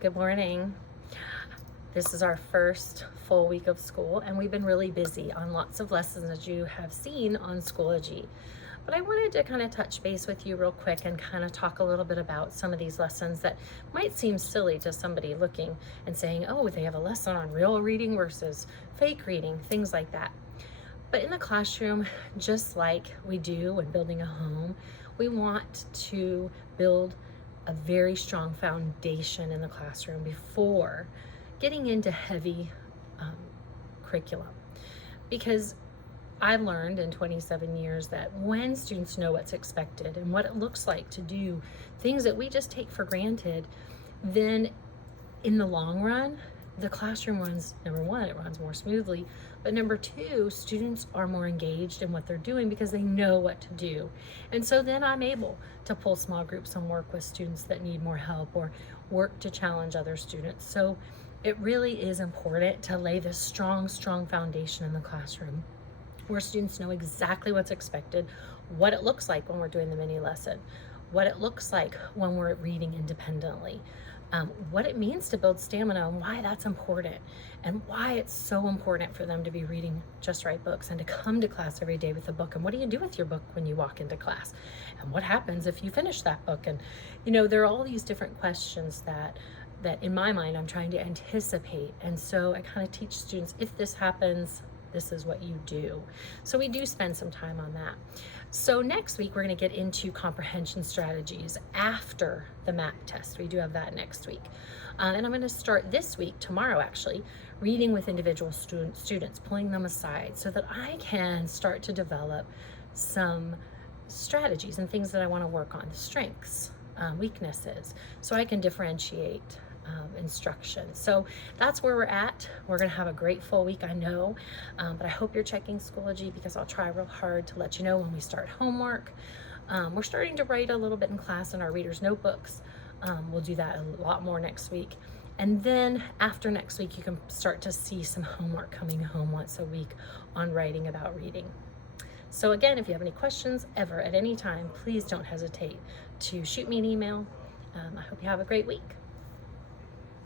Good morning. This is our first full week of school, and we've been really busy on lots of lessons that you have seen on Schoology. But I wanted to kind of touch base with you real quick and kind of talk a little bit about some of these lessons that might seem silly to somebody looking and saying, oh, they have a lesson on real reading versus fake reading, things like that. But in the classroom, just like we do when building a home, we want to build a very strong foundation in the classroom before getting into heavy curriculum. Because I've learned in 27 years that when students know what's expected and what it looks like to do things that we just take for granted, then in the long run, the classroom runs, number one, it runs more smoothly, but number two, students are more engaged in what they're doing because they know what to do. And so then I'm able to pull small groups and work with students that need more help or work to challenge other students. So it really is important to lay this strong foundation in the classroom where students know exactly what's expected, what it looks like when we're doing the mini lesson, what it looks like when we're reading independently, what it means to build stamina and why that's important, and why it's so important for them to be reading just right books and to come to class every day with a book. And what do you do with your book when you walk into class? And what happens if you finish that book? And there are all these different questions that in my mind I'm trying to anticipate. And so I kind of teach students, if this happens, this is what you do. So we do spend some time on that. So next week, we're going to get into comprehension strategies after the MAP test. We do have that next week. And I'm going to start this week, tomorrow actually, reading with individual students, pulling them aside so that I can start to develop some strategies and things that I want to work on, strengths, weaknesses, so I can differentiate instruction. So that's where we're at. We're going to have a great full week, I know, but I hope you're checking Schoology because I'll try real hard to let you know when we start homework. We're starting to write a little bit in class in our readers' notebooks. We'll do that a lot more next week. And then after next week, you can start to see some homework coming home once a week on writing about reading. So again, if you have any questions ever at any time, please don't hesitate to shoot me an email. I hope you have a great week.